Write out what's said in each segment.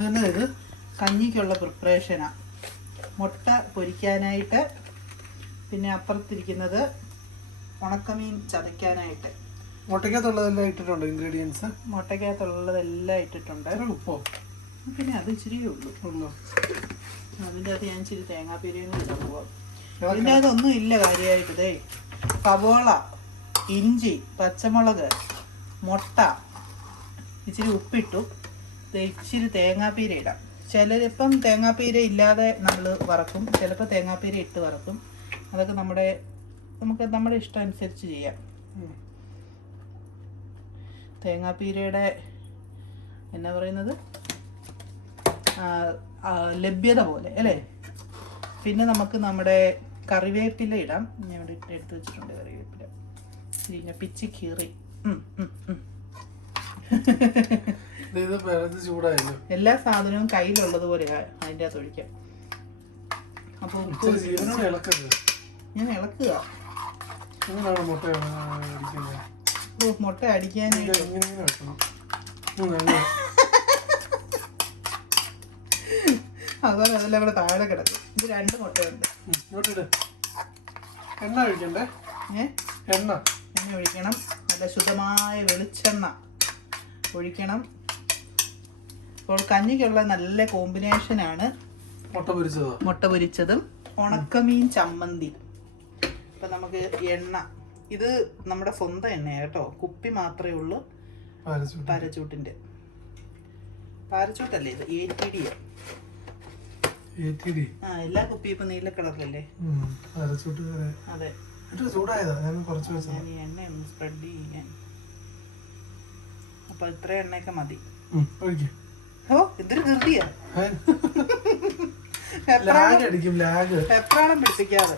ഇതന്നെ ഇത് കഞ്ഞിക്കുള്ള പ്രിപ്പറേഷനാണ് മുട്ട പൊരിക്കാനായിട്ട് പിന്നെ അപ്പുറത്തിരിക്കുന്നത് ഉണക്കമീൻ ചതയ്ക്കാനായിട്ട്. മുട്ടയ്ക്കകത്തുള്ളതെല്ലാം ഇട്ടിട്ടുണ്ട് ഇൻഗ്രീഡിയൻസ് മുട്ടയ്ക്കകത്തുള്ളതെല്ലാം ഇട്ടിട്ടുണ്ട്. ഉപ്പോ? പിന്നെ അത് ഇച്ചിരി ഉള്ളൂ. ഉള്ളോ? അതിന്റെ അകത്ത് ഞാൻ ഇച്ചിരി തേങ്ങാപ്പീരയും കൂടി പോവാം. ഇതിന്റെ അകത്തൊന്നും ഇല്ല കാര്യമായിട്ട്. ദേ സവോള ഇഞ്ചി പച്ചമുളക് മുട്ട ഇച്ചിരി ഉപ്പിട്ടു. ഇച്ചിരി തേങ്ങാപ്പീര ഇടാം ചിലരിപ്പം തേങ്ങാപ്പീര ഇല്ലാതെ നമ്മൾ വറക്കും. ചിലപ്പോൾ തേങ്ങാപ്പീര ഇട്ട് വറക്കും. അതൊക്കെ നമ്മുടെ നമുക്ക് നമ്മുടെ ഇഷ്ടം അനുസരിച്ച് ചെയ്യാം. തേങ്ങാപ്പീരയുടെ എന്നാ പറയുന്നത്? ലഭ്യത പോലെ അല്ലേ? പിന്നെ നമുക്ക് നമ്മുടെ കറിവേപ്പില ഇടാം. ഞാൻ ഇവിടെ എടുത്ത് വെച്ചിട്ടുണ്ട് കറിവേപ്പില. പിന്നെ പിച്ചി കീറി. ഇത് ചൂടായല്ലോ. എല്ലാ സാധനവും കയ്യിലുള്ളത് പോലെ അതിന്റെ അകത്ത് ഒഴിക്കാം. അപ്പോൾ ഉപ്പ് ഇച്ചിരി ജീവനോട് ഇളക്കരുത്. ഞാൻ ഇളക്കുക. എങ്ങനെയാണ് മുട്ട അടിക്കാൻ അടിക്കുന്നത് മുട്ട ഇങ്ങനെ ഇങ്ങനെ വെക്കണം. അതുപോലെ അതെല്ലാം കൂടെ താഴെ കിടക്കും. ഇത് രണ്ട് മുട്ടയുണ്ട്. എണ്ണ ഒഴിക്കണ്ടേ? എണ്ണ. എണ്ണ ഒഴിക്കണം. നല്ല ശുദ്ധമായ വെളിച്ചെണ്ണ ഒഴിക്കണം. അപ്പോൾ കഞ്ഞിക്കുള്ള നല്ല കോമ്പിനേഷനാണ് മുട്ട പൊരിച്ചത്? മുട്ട പൊരിച്ചതും ഉണക്കമീൻ ചമ്മന്തി. ഇപ്പം നമുക്ക് എണ്ണ. ഇത് നമ്മുടെ സ്വന്തം എണ്ണയാണ് കേട്ടോ. കുപ്പി മാത്രമേ ഉള്ളൂ. പാരച്ചൂട്ടിന്റെ. പാരച്ചൂട്ടിന്റെ പാരച്ചൂട്ടല്ലേ ഇത്? എ ടി ഡി ആ. എല്ലാ കുപ്പിയും ഇപ്പൊ നീല കളറിലല്ലേ? അപ്പൊ അതെ. എണ്ണ ഒന്ന് സ്പ്രെഡ് ചെയ്യാൻ. അപ്പോൾ ഇത്ര എണ്ണയൊക്കെ മതി. ഓ ഇതൊരു ധൃതിയാ എത്രാളം പിടിപ്പിക്കാതെ.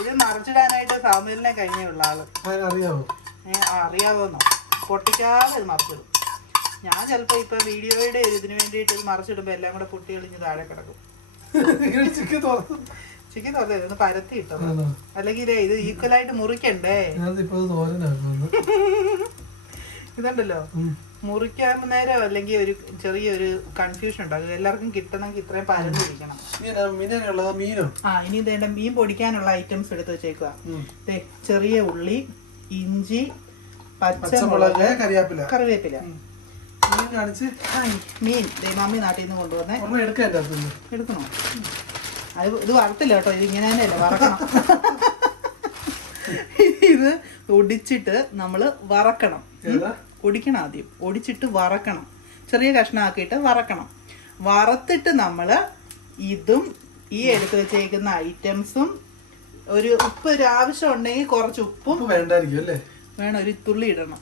ഇത് മറിച്ചിടാനായിട്ട് സാമൂലിനെ കഴിഞ്ഞുള്ള ആൾ. അറിയാവോ അറിയാവോന്നോ? പൊട്ടിക്കാതെ ഇത് മറിച്ചിടും. ഞാൻ ചിലപ്പോ ഇപ്പൊ വീഡിയോയുടെ ഇതിന് വേണ്ടിയിട്ട് ഇത് മറിച്ചിടുമ്പോ എല്ലാം കൂടെ പൊട്ടി കളിഞ്ഞ് താഴെ കിടക്കും. ചിക്കൻ തുറന്നു. ചിക്കൻ തുറന്നത് ഇതൊന്ന് പരത്തി ഇട്ടോ. അല്ലെങ്കിൽ ഇതേ ഈക്വലായിട്ട് മുറിക്കണ്ടേ? ഇതുണ്ടല്ലോ. മുറിക്കാൻ നേരം അല്ലെങ്കിൽ ഒരു ചെറിയൊരു കൺഫ്യൂഷൻ ഉണ്ടാകും എല്ലാവർക്കും കിട്ടണമെങ്കിൽ ഇത്രയും പരന്നിരിക്കണം മീനോ ആ ഇനി ഇതേണ്ട മീൻ പൊടിക്കാനുള്ള ഐറ്റംസ് എടുത്ത് വെച്ചേക്കുക ചെറിയ ഉള്ളി ഇഞ്ചി പച്ചമുളക് കറിവേപ്പില. കറിവേപ്പില. മീൻ കാണിച്ച്. മീൻ. മമ്മി നാട്ടിൽ നിന്ന് കൊണ്ടുവന്നേ. എടുക്കണോ? അത് ഇത് വറുത്തില്ല കേട്ടോ. ഇത് ഇങ്ങനെ തന്നെയല്ലേ വറക്കണം. ഇത് ഒടിച്ചിട്ട് നമ്മൾ വറക്കണം. ഒടിക്കണം ആദ്യം. ഒടിച്ചിട്ട് വറക്കണം. ചെറിയ കഷ്ണമാക്കിയിട്ട് വറക്കണം. വറുത്തിട്ട് നമ്മൾ ഇതും ഈ എടുത്ത് വെച്ചേക്കുന്ന ഐറ്റംസും ഒരു ഉപ്പ് ഒരു ആവശ്യം ഉണ്ടെങ്കിൽ കുറച്ച് ഉപ്പും വേണ്ടായിരിക്കും അല്ലേ? വേണം ഒരു തുള്ളി ഇടണം.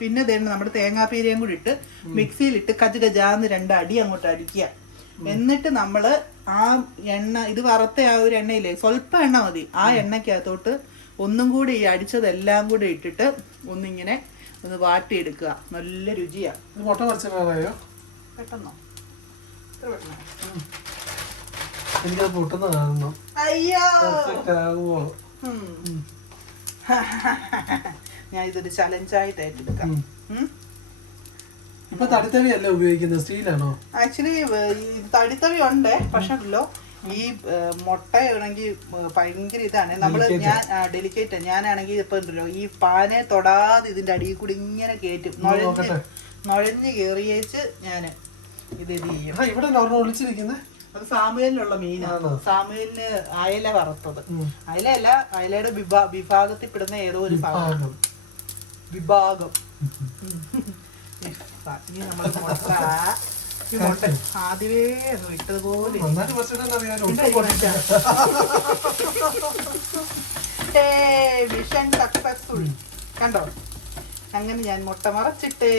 പിന്നെ ഇതേണ്ട നമ്മുടെ തേങ്ങാപ്പീരയും കൂടി ഇട്ട് മിക്സിയിലിട്ട് കജ് കജാന്ന് രണ്ട് അടി അങ്ങോട്ട് അടിക്കുക. എന്നിട്ട് നമ്മൾ ആ എണ്ണ ഇത് വറുത്ത ആ ഒരു എണ്ണയില്ലേ സ്വല്പം എണ്ണ മതി. ആ എണ്ണയ്ക്കകത്തോട്ട് ഒന്നും കൂടി ഈ അടിച്ചതെല്ലാം കൂടി ഇട്ടിട്ട് ഒന്നിങ്ങനെ ഒന്ന് വാട്ടിയെടുക്കുക. നല്ല രുചിയാണ് ഇത് മുട്ട പറിച്ചോ പെട്ടെന്നോ? ഇത്ര പെട്ടെന്നോ? പൊട്ടുന്ന കാണുന്നു. അയ്യോ. ഞാൻ ഇതൊരു ചലഞ്ചായിട്ട് ഏറ്റെടുക്കാം. ഇപ്പൊ തടിത്തവി അല്ല ഉപയോഗിക്കുന്നത്? സ്റ്റീലാണോ? ആക്ച്വലി തടിത്തവി ഉണ്ട് പക്ഷെ ഈ മുട്ടയാണെങ്കിൽ ഭയങ്കര ഇതാണ് നമ്മൾ ഞാൻ ഡെലിക്കേറ്റ് ഞാനാണെങ്കിൽ ഇപ്പൊ ഉണ്ടല്ലോ ഈ പാനെ തൊടാതെ ഇതിന്റെ അടിയിൽ കൂടി ഇങ്ങനെ കയറ്റും നുഴഞ്ഞ്. നുഴഞ്ഞ് കയറിയേച്ച് ഞാൻ ഇത് ഇത് ചെയ്യും ഇവിടെ ഒരെണ്ണം അത് സാമുവേലിനുള്ള മീനാണ്? സാമുവേലിന് അയല വറുത്തത് അയലല്ല അയലയല്ല അയലയുടെ വിഭാ വിഭാഗത്തിൽപ്പെടുന്ന ഏതോ ഒരു സാധനം വിഭാഗം ഇനി നമ്മൾ മുട്ട ഈ മുട്ട ആദ്യമേ ഒന്ന് ഇട്ടതുപോലെ നന്നായിട്ട് പറിച്ചിട്ടാണ് അറിയാലോ? ഉണ്ട് ഈ മുട്ട. Mission successful. കണ്ടോ? അങ്ങനെ ഞാൻ മുട്ട മറച്ചിട്ടേ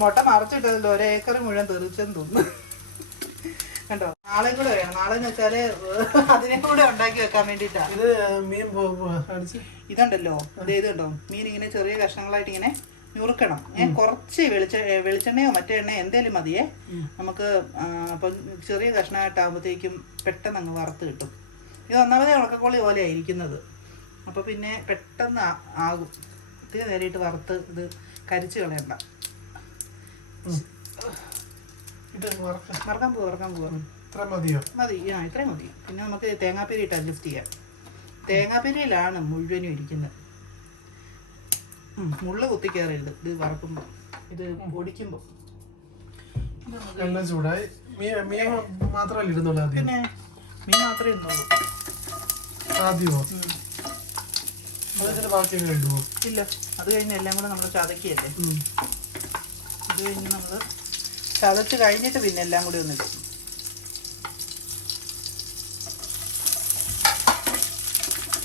മുട്ട മറച്ചിട്ടതിൽ ഒരേക്കർ മുഴുവൻ തെറിച്ചെന്ന് തോന്നുന്നു കണ്ടോ? നാളെ കൂടെ വേണം നാളെ എന്ന് വെച്ചാൽ അതിനെ കൂടെ ഉണ്ടാക്കി വെക്കാൻ വേണ്ടിട്ടാ ഇത് മീൻ ഇതുണ്ടല്ലോ. ഇത് ഇതുണ്ടോ? മീൻ ഇങ്ങനെ ചെറിയ കഷ്ണങ്ങളായിട്ട് ഇങ്ങനെ ഞുറുക്കണം ഏ കുറച്ച് വെളിച്ച വെളിച്ചെണ്ണയോ മറ്റേ എണ്ണയോ എന്തേലും മതിയേ. നമുക്ക് അപ്പം ചെറിയ കഷ്ണമായിട്ടാകുമ്പോഴത്തേക്കും പെട്ടെന്ന് അങ്ങ് വറുത്ത് കിട്ടും. ഇത് ഒന്നാമതേ ഉണക്കക്കോളി പോലെ ഇരിക്കുന്നത് അപ്പോൾ പിന്നെ പെട്ടെന്ന് ആകും. ഒത്തിരി നേരിട്ട് വറുത്ത് ഇത് കരിച്ച് കളയണ്ട. മറക്കാൻ പോകും മറക്കാൻ പോവാ മറക്കാൻ പോവാ. ഇത്ര മതിയോ? മതി. ആ ഇത്രയും മതി. പിന്നെ നമുക്ക് തേങ്ങാപ്പീരി ഇട്ട് അഡ്ജസ്റ്റ് ചെയ്യാം. തേങ്ങാപ്പിരിയിലാണ് മുഴുവനും ഇരിക്കുന്നത്. മുള്ള് കുത്തിക്കാറുണ്ട് ഇത് വറക്കുമ്പോൾ ഇത് പൊടിക്കുമ്പോൾ എണ്ണ ചൂടായി. മീൻ മീൻ മാത്രമല്ല ഇരുന്നുള്ളൂ ആദ്യം. പിന്നെ മീൻ മാത്രമേ ആദ്യമോ. അതിന്റെ ഇല്ല. അത് കഴിഞ്ഞ് എല്ലാം കൂടെ നമ്മൾ ചതക്കിയല്ലേ. ഇത് കഴിഞ്ഞ് നമ്മൾ ചതച്ച് കഴിഞ്ഞിട്ട് പിന്നെ എല്ലാം കൂടി ഒന്നിടും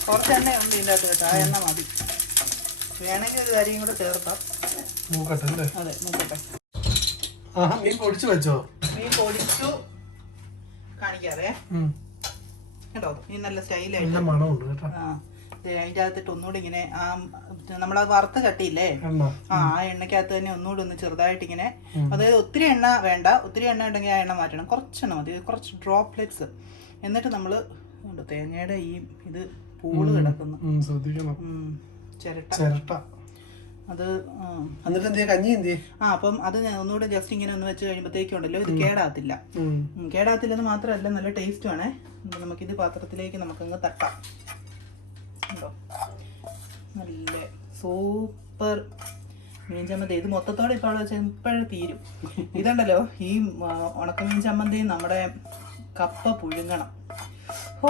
കുറച്ച് എണ്ണ ഉണ്ട് ഇതിന്റെ അകത്ത് കേട്ടോ. ആ എണ്ണ മതി. വേണമെങ്കിൽ ഒരു കാര്യം കൂടെ ചേർക്കാം. മൂക്കട്ടെ അല്ലേ അതെ മൂക്കട്ടെ. മീൻ പൊടിച്ചു വെച്ചോ? മീൻ പൊടിച്ചു. കാണിക്കാതെ. കേട്ടോ മീൻ നല്ല സ്റ്റൈലായിട്ട് മണമുണ്ട് കേട്ടോ. ആ ദേ അതിന്റെ അകത്തിട്ട് ഒന്നുകൂടി ഇങ്ങനെ ആ നമ്മളത് വറുത്ത് കട്ടിയില്ലേ ആ ആ എണ്ണക്കകത്ത് തന്നെ ഒന്നുകൂടി ഒന്ന് ചെറുതായിട്ട് ഇങ്ങനെ അതായത് ഒത്തിരി എണ്ണ വേണ്ട. ഒത്തിരി എണ്ണ ഉണ്ടെങ്കിൽ ആ എണ്ണ മാറ്റണം. കുറച്ചെണ്ണ മതി. കുറച്ച് ഡ്രോപ്ലെറ്റ്സ് എന്നിട്ട് നമ്മൾ തേങ്ങയുടെ ഈ ഇത് പൂൾ കിടക്കുന്നു. ശ്രദ്ധിക്കണം. ചിരട്ട. ചിരട്ട. അത്. എന്നിട്ട് കഞ്ഞി എന്ത് ആ അപ്പം അത് ഒന്നുകൂടെ ജസ്റ്റ് ഇങ്ങനെ ഒന്ന് വെച്ച് കഴിയുമ്പോഴത്തേക്കും ഉണ്ടല്ലോ ഇത് കേടാകത്തില്ല. ഉം, കേടാകത്തില്ലെന്ന് മാത്രമല്ല നല്ല ടേസ്റ്റുമാണേ നമുക്കിത് പാത്രത്തിലേക്ക് നമുക്കങ്ങ് തട്ടാം. ഉണ്ടോ നല്ല സൂപ്പർ. മീൻ ചമ്മന്തി ഇത് മൊത്തത്തോടെ ഇപ്പോൾ അവിടെ ഇപ്പോഴും തീരും. ഇതുണ്ടല്ലോ ഈ ഉണക്ക ഉണക്കമീൻ ചമ്മന്തി നമ്മുടെ കപ്പ പുഴുങ്ങണം. ഓ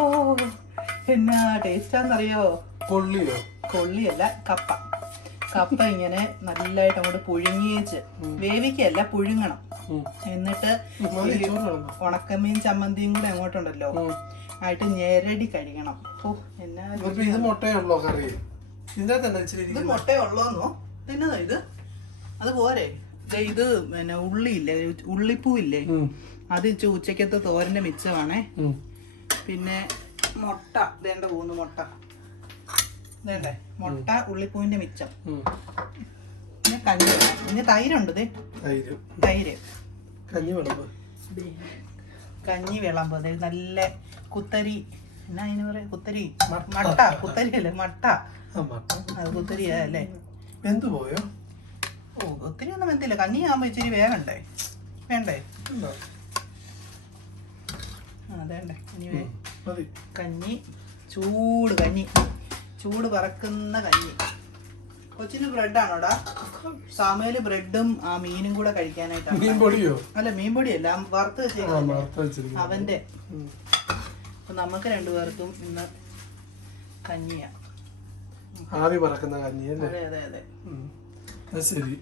എന്നാ ടേസ്റ്റാന്നറിയോ കൊള്ളിയോ കൊള്ളിയല്ല കപ്പ. കപ്പ ഇങ്ങനെ നല്ലതായിട്ട് അങ്ങോട്ട് പുഴുങ്ങിയേച്ച് വേവിക്കല്ല പുഴുങ്ങണം. എന്നിട്ട്. ഉണക്കമീൻ ചമ്മന്തിയും കൂടെ അങ്ങോട്ടുണ്ടല്ലോ. ആയിട്ട് ഞെരടി കഴിക്കണം. ഓ എന്നാ ഇത് മുട്ടയുള്ളോ കറി? ഇത് ഇരിക്കുന്നു. മുട്ട ഉള്ളോന്നോ? എന്നതാ ഇത്? അത് പോരെ. ഇത് പിന്നെ ഉള്ളിയില്ലേ ഉള്ളിപ്പൂ ഇല്ലേ അത് ഇച്ച ഉച്ചക്കത്തെ തോരന്റെ മിച്ചമാണേ. പിന്നെ മുട്ട ഇതേണ്ട പോകുന്നു മുട്ട. വേണ്ടേ മുട്ട ഉള്ളിപ്പൂവിന്റെ മിച്ചം. പിന്നെ കഞ്ഞി. പിന്നെ തൈരുണ്ട് തൈര്. തൈര്. കഞ്ഞി വിളമ്പ്. കഞ്ഞി വിളമ്പ് നല്ല കുത്തരി. എന്നാ അതിന് പറയാ? കുത്തരി. മട്ട. കുത്തരി അല്ലേ മട്ട. അത് കുത്തരിയാ അല്ലേ എന്ത് പോയോ? ഓ ഒത്തിരി ഒന്നും എന്തില്ല കഞ്ഞി ആകുമ്പോ ഇച്ചിരി വേഗണ്ടേ വേണ്ടേ? അതേണ്ടേ. കഞ്ഞി. ചൂട് കഞ്ഞി. ചൂട് പറക്കുന്ന കഞ്ഞി. കൊച്ചിന് ബ്രെഡാണോടാ? സാമയിൽ ബ്രെഡും ആ മീനും കൂടെ കഴിക്കാനായിട്ടാണ് മീൻ പൊടിയോ? അല്ല മീൻ പൊടിയല്ല വറുത്ത് വെച്ചേക്കുന്നത് അവന്റെ. അപ്പൊ നമുക്ക് രണ്ടുപേർക്കും ഇന്ന് കഞ്ഞിയാ. ആവി പറക്കുന്ന കഞ്ഞി അല്ലേ? അതെ അതെ അതെ.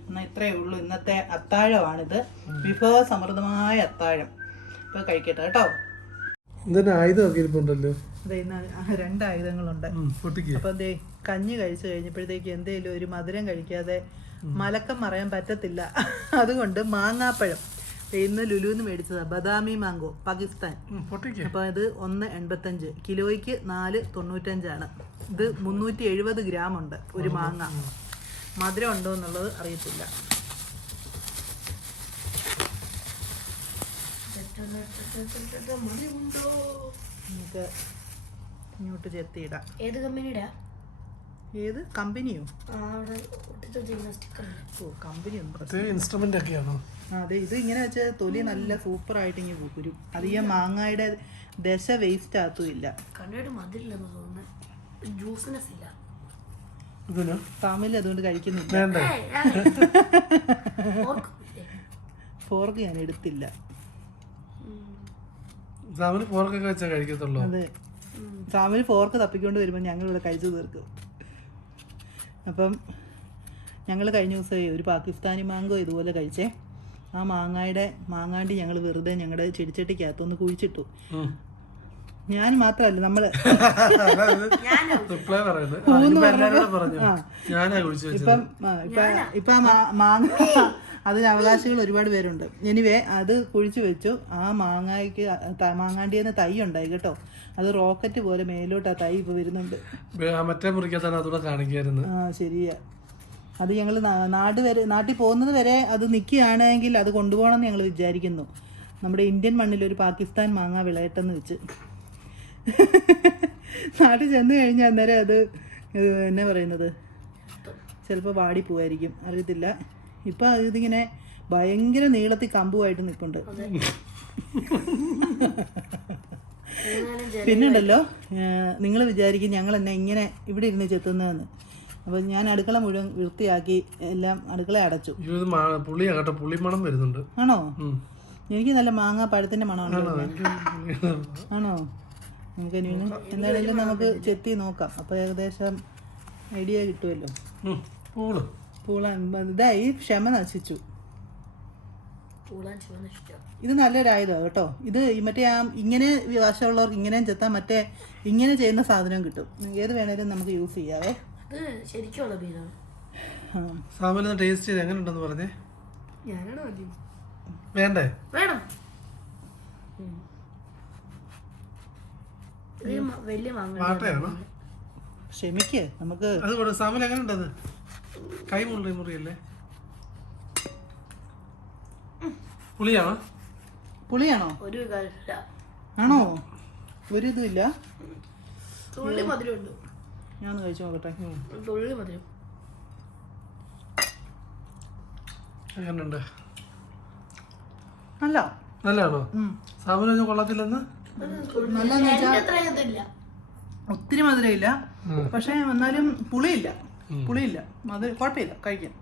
എന്നാ ഇത്രയേ ഉള്ളൂ. ഇന്നത്തെ അത്താഴമാണിത്. വിഭവ സമൃദ്ധമായ അത്താഴം. ഇപ്പൊ കഴിക്കട്ടെ കേട്ടോ? എന്തിനാ ആയുധമൊക്കെ ഇരിപ്പുണ്ടല്ലോ? രണ്ട് ആയുധങ്ങളുണ്ട് ഉം, പൊട്ടിക്ക്. അപ്പൊ ദേ കഞ്ഞി കഴിച്ചു കഴിഞ്ഞപ്പോഴത്തേക്ക് എന്തേലും ഒരു മധുരം കഴിക്കാതെ മലക്കം മറയാൻ പറ്റത്തില്ല. അതുകൊണ്ട് മാങ്ങാപ്പഴം. ഇന്ന് ലുലുന്ന് മേടിച്ചതാ. ബദാമി മാങ്കോ പാകിസ്ഥാൻ. അപ്പൊ പൊട്ടിക്ക്. അപ്പോൾ ഇത് ഒന്ന് എൺപത്തഞ്ച്. കിലോയ്ക്ക് നാല് തൊണ്ണൂറ്റഞ്ചാണ്. ഇത് മുന്നൂറ്റി എഴുപത് ഗ്രാം ഉണ്ട് ഒരു മാങ്ങ. മധുരം ഉണ്ടോ എന്നുള്ളത് അറിയത്തില്ല. നമുക്ക് ഇങ്ങോട്ട് ചെത്തിയിടാം. ഏത് കമ്പനിയുടെ ഏത്? കമ്പനിയോ? ഓ കമ്പനി ഇൻസ്ട്രുമെന്റ് ഒക്കെയാണോ? ആ, അതെ ഇത് ഇങ്ങനെ വെച്ചാൽ തൊലി നല്ല സൂപ്പർ ആയിട്ട് ഇങ്ങനെ പൂക്കുരും അധികം മാങ്ങയുടെ ദശ വേസ്റ്റ് ആത്തും ഇല്ല. തമിഴ് ഫാമിലി അതുകൊണ്ട് കഴിക്കുന്നില്ല. ഫോർക്ക് ഞാൻ എടുത്തില്ല. ഫോർക്കൊക്കെ വെച്ചാൽ വെച്ചാ കഴിക്കത്തുള്ളൂ. അതെ. ഫാമിലി ഫോർക്ക് തപ്പിക്കൊണ്ട് വരുമ്പോൾ ഞങ്ങൾ ഇവിടെ കഴിച്ചു തീർക്കും. അപ്പം ഞങ്ങൾ കഴിഞ്ഞ ദിവസമേ ഒരു പാകിസ്ഥാനി മാങ്കോ ഇതുപോലെ കഴിച്ചേ. ആ മാങ്ങായുടെ മാങ്ങാണ്ടി ഞങ്ങൾ വെറുതെ ഞങ്ങളുടെ ചെടിച്ചട്ടിക്കകത്തൊന്ന് കുഴിച്ചിട്ടു. ഞാൻ മാത്രല്ല നമ്മൾ. ഇപ്പൊ ഇപ്പൊ മാങ്ങ അതിന് അവകാശികൾ ഒരുപാട് പേരുണ്ട്. എനിവേ അത് കുഴിച്ചു വെച്ചു. ആ മാങ്ങായ്ക്ക് മാങ്ങാണ്ടി മാങ്ങാണ്ടിയെന്ന് തൈ ഉണ്ടായി കേട്ടോ. അത് റോക്കറ്റ് പോലെ മേലോട്ട് ആ തൈ ഇപ്പൊ വരുന്നുണ്ട്. മറ്റേ മുറിക്കകത്താണ് അതുകൂടെ കാണിക്കായിരുന്നു. ആ ശരിയാ. അത് ഞങ്ങൾ നാട് വരെ നാട്ടിൽ പോകുന്നത് വരെ അത് നിൽക്കുകയാണെങ്കിൽ അത് കൊണ്ടുപോകണം എന്ന് ഞങ്ങൾ വിചാരിക്കുന്നു. നമ്മുടെ ഇന്ത്യൻ മണ്ണിൽ ഒരു പാകിസ്ഥാൻ മാങ്ങ വിളയട്ടെന്ന് വെച്ച്. നാട്ടിൽ ചെന്ന് കഴിഞ്ഞാൽ അന്നേരം അത് എന്നെ എന്നാ പറയുന്നത്? ചിലപ്പോൾ വാടി പോവായിരിക്കും. അറിയത്തില്ല. ഇപ്പം ഇതിങ്ങനെ ഭയങ്കര നീളത്തിൽ കമ്പുമായിട്ട് നിൽപ്പുണ്ട്. പിന്നുണ്ടല്ലോ പിന്നെ ഉണ്ടല്ലോ നിങ്ങൾ വിചാരിക്കും ഞങ്ങൾ എന്നെ ഇങ്ങനെ ഇവിടെ ഇരുന്ന് ചെത്തുന്നതെന്ന്. അപ്പോൾ ഞാൻ അടുക്കള മുഴുവൻ വൃത്തിയാക്കി എല്ലാം അടുക്കള അടച്ചു. മാ- പുളിയാ മണം വരുന്നുണ്ട്. ആണോ? എനിക്ക് നല്ല മാങ്ങ പഴത്തിന്റെ മണമാണ് ആണോ? നമുക്ക് എന്തായാലും നമുക്ക് ചെത്തി നോക്കാം. അപ്പോൾ ഏകദേശം ഐഡിയ കിട്ടുമല്ലോ. പൂൾ. പൂളാൻ ഇതായി ക്ഷമ നശിച്ചു. ഇത് നല്ലൊരായുധം കേട്ടോ. ഇത് മറ്റേ ആ ഇങ്ങനെ വശമുള്ളവർക്ക് ഇങ്ങനെയും ചെത്താൻ മറ്റേ ഇങ്ങനെ ചെയ്യുന്ന സാധനം കിട്ടും. ഏത് വേണേലും നമുക്ക് യൂസ് ചെയ്യാവേ. അത് ശരിക്കുള്ള മീനാണ് ആ. സാമന ടേസ്റ്റ് ചെയ്ത് എങ്ങനെ ഉണ്ടെന്ന് പറഞ്ഞേ? ഞാനാണ് വേണ്ടേ? വേണം. ക്ഷമിക്ക് നമുക്ക് അത് സാമന എങ്ങനെ ഉണ്ടത് കൈ മുറി മുറിയല്ലേ? പുളിയാണോ? പുളിയാണോ? ഒരു ആണോ? ഒരു ഇതും ഇല്ല തുള്ളി മധുരമുണ്ട്. ഞാൻ കഴിച്ചു നോക്കട്ടെ. തുള്ളി മധുരം. എങ്ങനെയുണ്ട് നല്ല. നല്ലതാണോ? ഒന്നും കൊള്ളത്തില്ലെന്ന്? വെച്ചാൽ ഒത്തിരി മധുരമില്ല. പക്ഷെ പക്ഷേ എന്നാലും പുളിയില്ല. പുളിയില്ല. അത് കുഴപ്പമില്ല. കഴിക്കാം.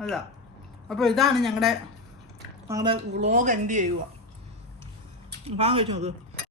അല്ല അപ്പോൾ ഇതാണ് ഞങ്ങളുടെ ഞങ്ങളുടെ വ്ളോഗ് എൻഡ് ചെയ്യുക. ഭാഗം കഴിച്ചു നോക്ക്